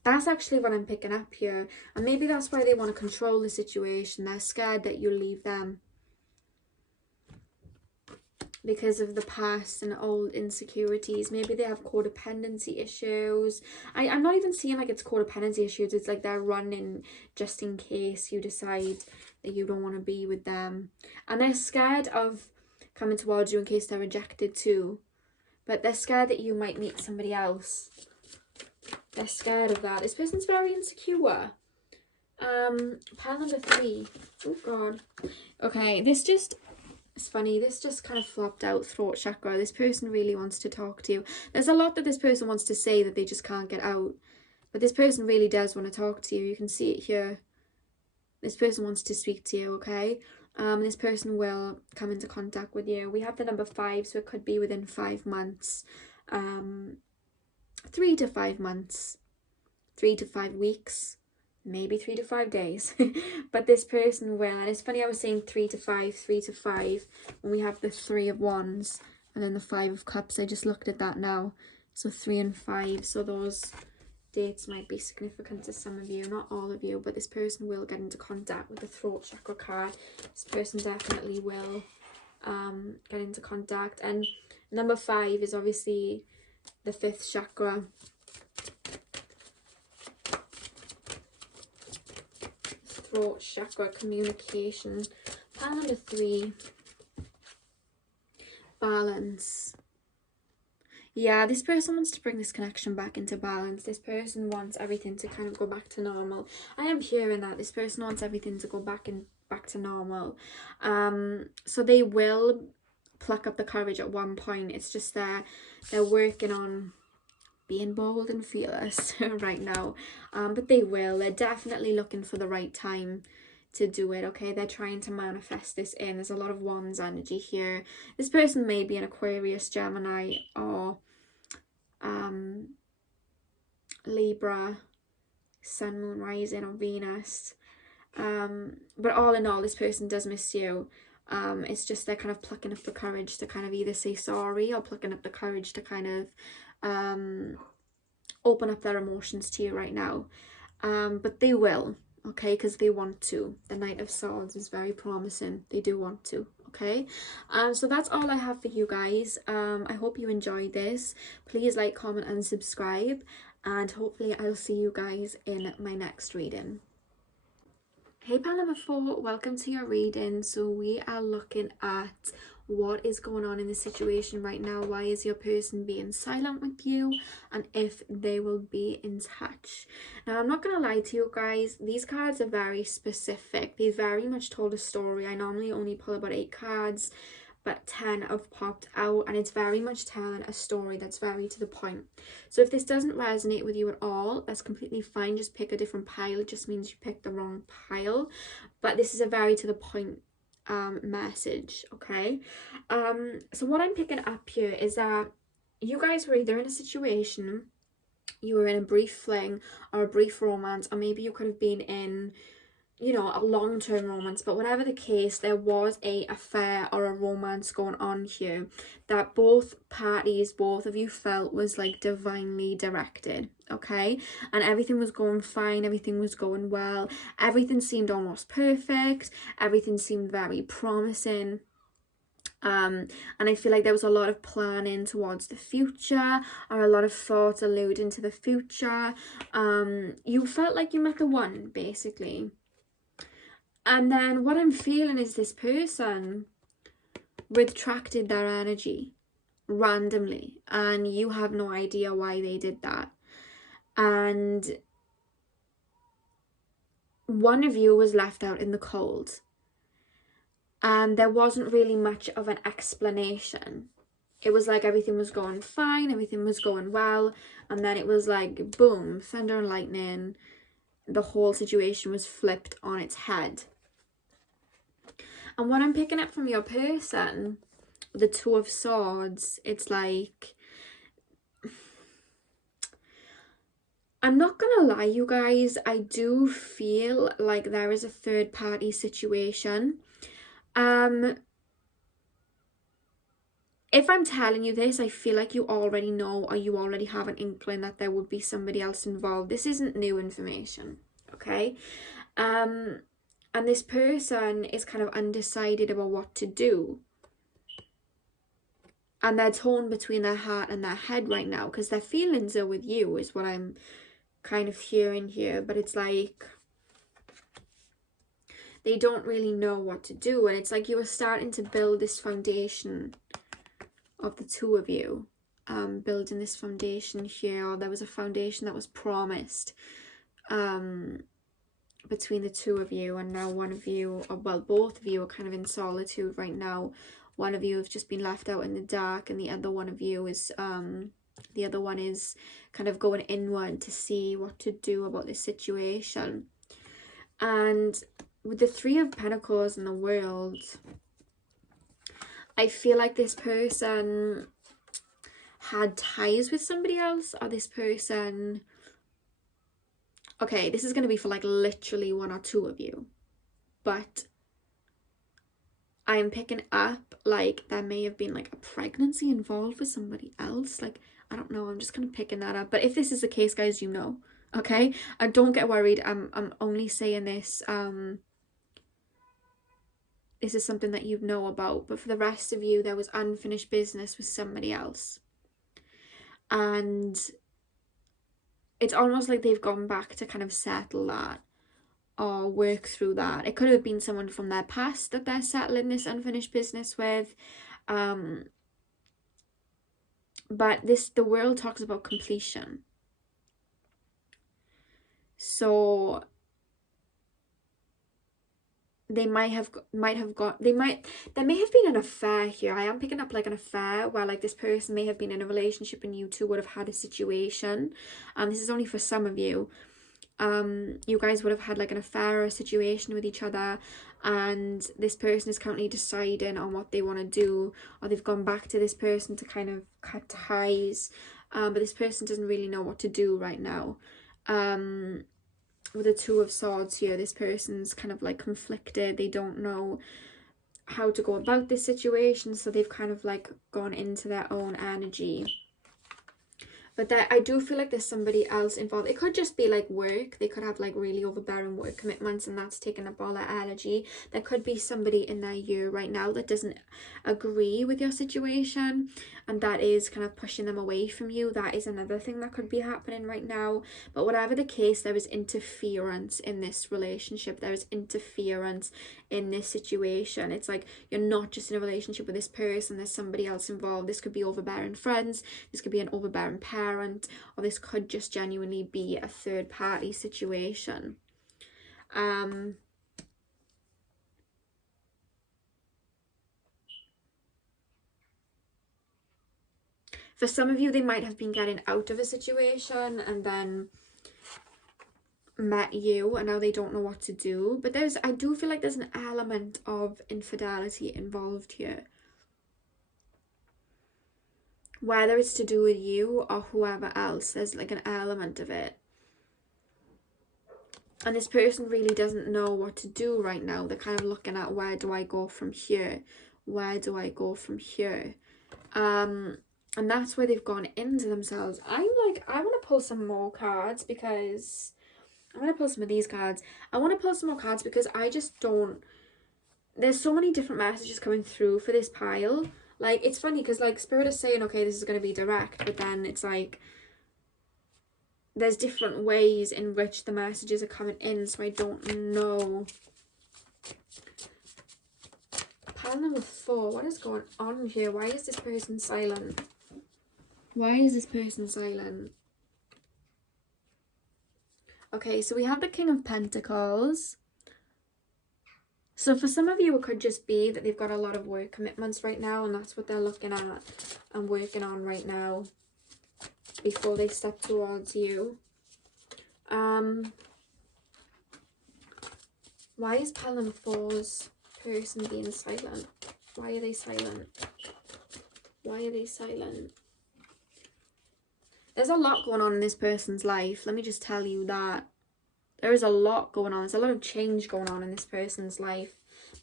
That's actually what I'm picking up here. And maybe that's why they want to control the situation. They're scared that you'll leave them because of the past and old insecurities. Maybe they have codependency issues. I'm not even seeing like it's codependency issues. It's like they're running just in case you decide that you don't want to be with them. And they're scared of coming towards you in case they're rejected too. But they're scared that you might meet somebody else. They're scared of that. This person's very insecure. Pile number 3. Oh god. Okay, it's funny, this just kind of flopped out. Throat chakra. This person really wants to talk to you. There's a lot that this person wants to say that they just can't get out. But this person really does want to talk to you. You can see it here. This person wants to speak to you, okay? This person will come into contact with you. We have the number 5, so it could be within 5 months. 3 to 5 months. 3 to 5 weeks. Maybe 3 to 5 days. But this person will. And it's funny I was saying 3 to 5, 3 to 5. When we have the 3 of Wands and then the 5 of Cups. I just looked at that now. So 3 and 5. So those dates might be significant to some of you, not all of you, but this person will get into contact with the throat chakra card. This person definitely will get into contact. And number 5 is obviously the 5th chakra. Throat chakra, communication. Pile number 3, balance. Yeah, this person wants to bring this connection back into balance. This person wants everything to kind of go back to normal. I am hearing that this person wants everything to go back to normal. So they will pluck up the courage at one point. It's just they're working on being bold and fearless right now. But they will. They're definitely looking for the right time to do it, okay? They're trying to manifest this in. There's a lot of Wands energy here. This person may be an Aquarius, Gemini, or Libra, Sun, Moon, Rising, or Venus. But all in all, this person does miss you. It's just they're kind of plucking up the courage to kind of either say sorry or plucking up the courage to kind of open up their emotions to you right now. But they will, okay, because they want to. The Knight of Swords is very promising. They do want to, Okay, so that's all I have for you guys. I hope you enjoyed this. Please like, comment and subscribe, and hopefully I'll see you guys in my next reading. Hey pal number 4, welcome to your reading. So we are looking at what is going on in the situation right now. Why is your person being silent with you, and if they will be in touch. Now I'm not gonna lie to you guys, these cards are very specific. They very much told a story. I normally only pull about 8 cards, but 10 have popped out, and it's very much telling a story that's very to the point. So if this doesn't resonate with you at all, that's completely fine. Just pick a different pile. It just means you picked the wrong pile, but this is a very to the point message. Okay, so what I'm picking up here is that you guys were either in a situation, you were in a brief fling or a brief romance, or maybe you could have been in, you know, a long-term romance, but whatever the case, there was a affair or a romance going on here that both parties, both of you felt was like divinely directed. Okay, and everything was going fine, everything was going well, everything seemed almost perfect, everything seemed very promising. And I feel like there was a lot of planning towards the future, or a lot of thoughts alluding to the future. You felt like you met the one, basically. And then what I'm feeling is this person retracted their energy randomly, and you have no idea why they did that. And one of you was left out in the cold, and there wasn't really much of an explanation. It was like everything was going fine, everything was going well, and then it was like boom, thunder and lightning. The whole situation was flipped on its head. And what I'm picking up from your person, the Two of Swords, it's like, I'm not gonna lie, you guys, I do feel like there is a third party situation. If I'm telling you this, I feel like you already know, or you already have an inkling that there would be somebody else involved. This isn't new information, okay? And this person is kind of undecided about what to do. And they're torn between their heart and their head right now, because their feelings are with you, is what I'm kind of hearing here. But it's like they don't really know what to do. And it's like you were starting to build this foundation of the two of you, building this foundation here, or there was a foundation that was promised between the two of you, and now one of you, or well, both of you are kind of in solitude right now. One of you have just been left out in the dark, and the other one of you is the other one is kind of going inward to see what to do about this situation. And with the Three of Pentacles in the world, I feel like this person had ties with somebody else, or this person, okay, this is going to be for like literally one or two of you, but I am picking up like there may have been like a pregnancy involved with somebody else. Like, I don't know, I'm just kind of picking that up. But if this is the case, guys, you know, okay? And don't get worried. I'm only saying this. This is something that you know about. But for the rest of you, there was unfinished business with somebody else. And it's almost like they've gone back to kind of settle that, or work through that. It could have been someone from their past that they're settling this unfinished business with. But the world talks about completion. So there may have been an affair here. I am picking up like an affair where like this person may have been in a relationship and you two would have had a situation. This is only for some of you. You guys would have had like an affair or a situation with each other, and this person is currently deciding on what they want to do, or they've gone back to this person to kind of cut ties, but this person doesn't really know what to do right now. With the Two of Swords here, this person's kind of like conflicted. They don't know how to go about this situation, so they've kind of like gone into their own energy. But that I do feel like there's somebody else involved. It could just be like work. They could have like really overbearing work commitments and that's taking up all their energy. There could be somebody in their year right now that doesn't agree with your situation and that is kind of pushing them away from you. That is another thing that could be happening right now. But whatever the case, there is interference in this relationship. There is interference in this situation. It's like you're not just in a relationship with this person, there's somebody else involved. This could be overbearing friends, this could be an overbearing parent, or this could just genuinely be a third party situation. For some of you, they might have been getting out of a situation and then met you and now they don't know what to do. But I do feel like there's an element of infidelity involved here. Whether it's to do with you or whoever else, there's like an element of it. And this person really doesn't know what to do right now. They're kind of looking at, where do I go from here? Where do I go from here? And that's where they've gone into themselves. I'm like, I want to pull some more cards because I want to pull some of these cards. I want to pull some more cards because I just don't, there's so many different messages coming through for this pile. Like, it's funny because like Spirit is saying, okay, this is going to be direct, but then it's like there's different ways in which the messages are coming in, so I don't know. Pile number 4, what is going on here? Why is this person silent? Why is this person silent? Okay, so we have the King of Pentacles. So for some of you, it could just be that they've got a lot of work commitments right now, and that's what they're looking at and working on right now before they step towards you. Why is pile number 4's person being silent? Why are they silent? Why are they silent? There's a lot going on in this person's life. Let me just tell you that. There is a lot going on. There's a lot of change going on in this person's life.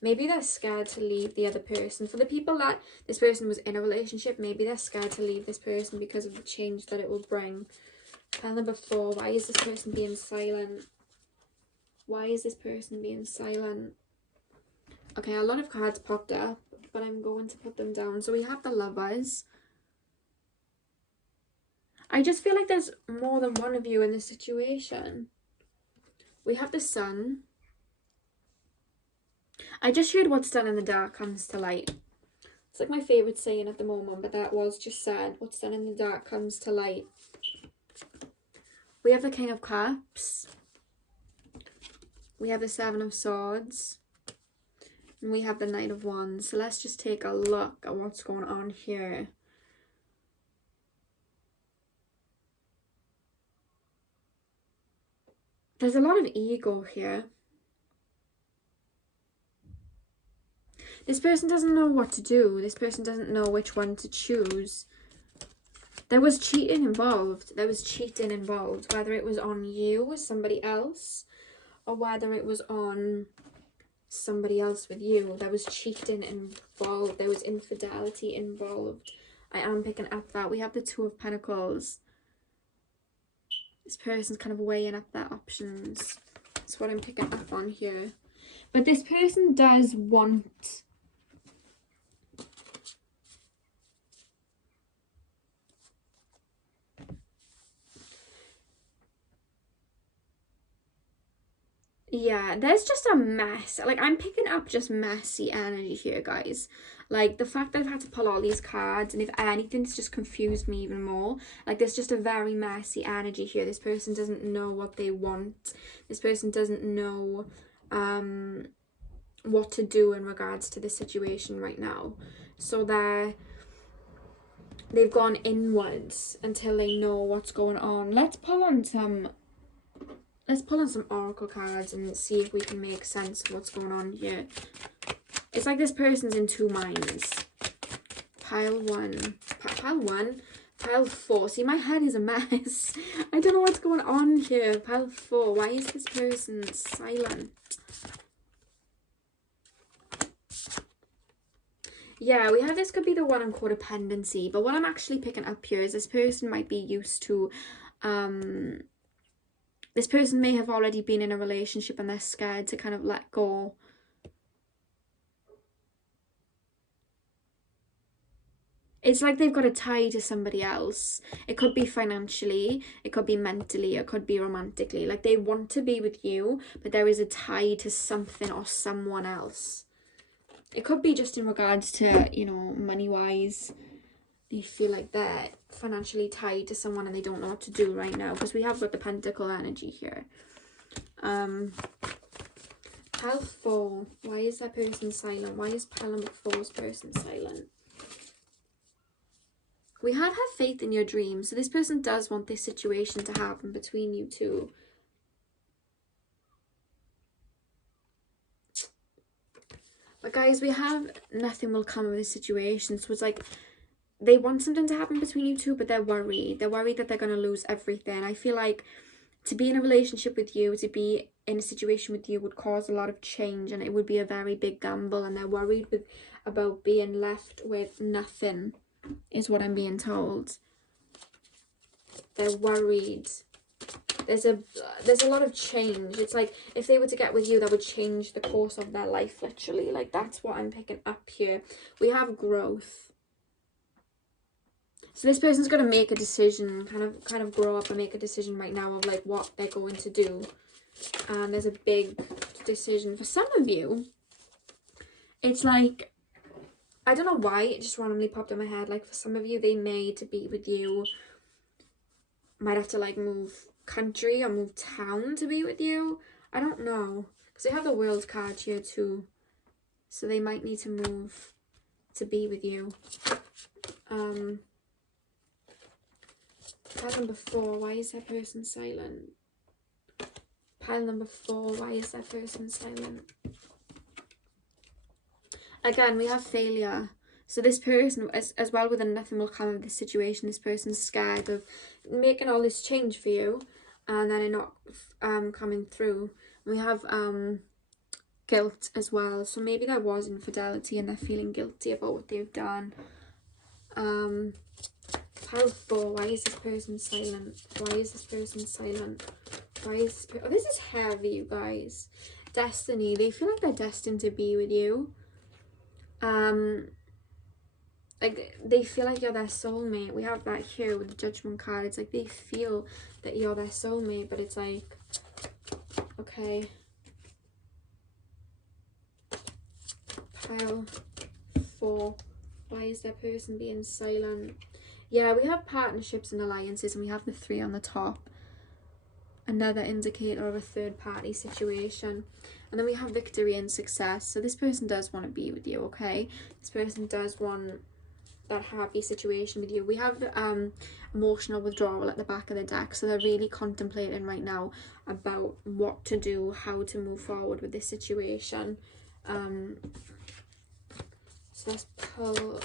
Maybe they're scared to leave the other person. For the people that this person was in a relationship, maybe they're scared to leave this person because of the change that it will bring. Pile number 4, why is this person being silent? Why is this person being silent? Okay, a lot of cards popped up, but I'm going to put them down. So we have the Lovers. I just feel like there's more than one of you in this situation. We have the Sun. I just heard what's done in the dark comes to light. It's like my favourite saying at the moment, but that was just said. What's done in the dark comes to light. We have the King of Cups. We have the Seven of Swords. And we have the Knight of Wands. So let's just take a look at what's going on here. There's a lot of ego here. This person doesn't know what to do. This person doesn't know which one to choose. There was cheating involved. There was cheating involved. Whether it was on you with somebody else or whether it was on somebody else with you. There was cheating involved. There was infidelity involved. I am picking up that. We have the Two of Pentacles. This person's kind of weighing up their options. That's what I'm picking up on here. But this person does want... Yeah, there's just a mess. Like, I'm picking up just messy energy here, guys. Like, the fact that I've had to pull all these cards, and if anything, it's just confused me even more. Like, there's just a very messy energy here. This person doesn't know what they want. This person doesn't know what to do in regards to this situation right now. So they've gone inwards until they know what's going on. Let's pull on some oracle cards and see if we can make sense of what's going on here. It's like this person's in two minds. Pile 1. Pile 4. See, my head is a mess. I don't know what's going on here. Pile 4. Why is this person silent? Yeah, we have this could be the one on codependency, but what I'm actually picking up here is this person might be used to, this person may have already been in a relationship and they're scared to kind of let go. It's like they've got a tie to somebody else. It could be financially, it could be mentally, it could be romantically. Like they want to be with you, but there is a tie to something or someone else. It could be just in regards to, you know, money-wise. They feel like they're financially tied to someone and they don't know what to do right now. Because we have got the pentacle energy here. Pile 4. Why is that person silent? Why is pile number 4's person silent? We have faith in your dreams. So this person does want this situation to happen between you two. But guys, we have nothing will come of this situation. So it's like they want something to happen between you two, but they're worried. They're worried that they're going to lose everything. I feel like to be in a relationship with you, to be in a situation with you would cause a lot of change and it would be a very big gamble, and they're worried about being left with nothing, is what I'm being told. They're worried. There's a lot of change. It's like if they were to get with you, that would change the course of their life, literally. Like that's what I'm picking up here. We have growth. So this person's going to make a decision, kind of grow up and make a decision right now of like what they're going to do. And there's a big decision for some of you. It's like, I don't know why, it just randomly popped in my head. Like for some of you, they may, to be with you, might have to like move country or move town to be with you. I don't know, because they have the world card here too, so they might need to move to be with you. Pile number 4, why is that person silent? Pile number 4, why is that person silent? Again, we have failure. So this person, as well with a nothing will come of this situation, this person's scared of making all this change for you and then it not coming through. We have guilt as well. So maybe there was infidelity and they're feeling guilty about what they've done. Pile 4, why is this person silent? Why is this person silent? Why is this this is heavy, you guys. Destiny. They feel like they're destined to be with you. Like they feel like you're their soulmate. We have that here with the Judgment card. It's like they feel that you're their soulmate, but it's like, okay. Pile 4, why is that person being silent? Yeah, we have partnerships and alliances, and we have the 3 on the top. Another indicator of a third party situation. And then we have victory and success. So this person does want to be with you, okay? This person does want that happy situation with you. We have emotional withdrawal at the back of the deck, so they're really contemplating right now about what to do, how to move forward with this situation. So let's pull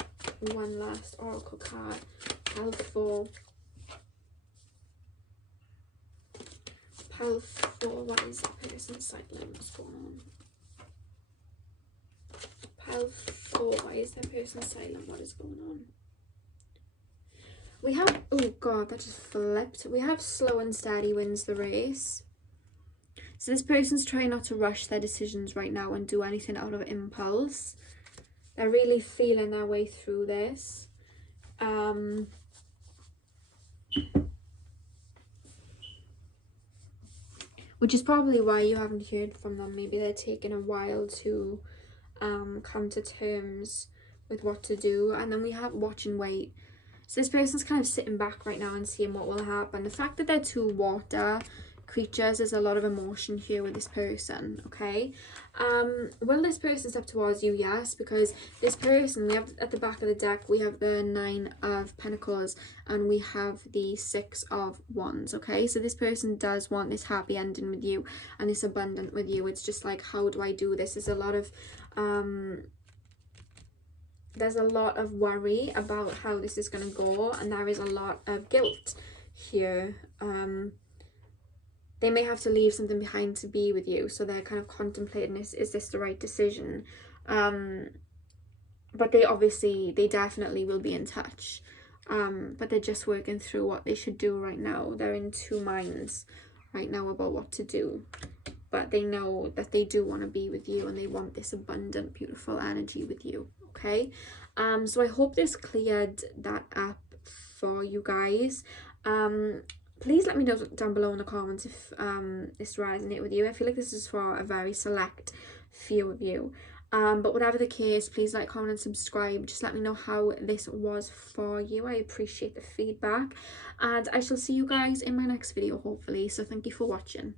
one last oracle card. Pile 4. Pile 4, why is that person silent? What's going on? Pile 4, why is that person silent? What is going on? We have, oh god, that just flipped. We have slow and steady wins the race. So this person's trying not to rush their decisions right now and do anything out of impulse. They're really feeling their way through this. Which is probably why you haven't heard from them. Maybe they're taking a while to come to terms with what to do. And then we have watch and wait. So this person's kind of sitting back right now and seeing what will happen. The fact that they're 2 water creatures, there's a lot of emotion here with this person, okay? Will this person step towards you? Yes, because this person, we have at the back of the deck, we have the 9 of Pentacles and we have the 6 of Wands, okay? So this person does want this happy ending with you and this abundant with you. It's just like, how do I do this? There's a lot of worry about how this is going to go, and there is a lot of guilt here. They may have to leave something behind to be with you, so they're kind of contemplating, is this the right decision? but they definitely will be in touch. But they're just working through what they should do right now. They're in two minds right now about what to do, but they know that they do want to be with you, and they want this abundant, beautiful energy with you. Okay, so I hope this cleared that up for you guys. Please let me know down below in the comments if this resonated with you. I feel like this is for a very select few of you. But whatever the case, please like, comment, and subscribe. Just let me know how this was for you. I appreciate the feedback, and I shall see you guys in my next video, hopefully. So thank you for watching.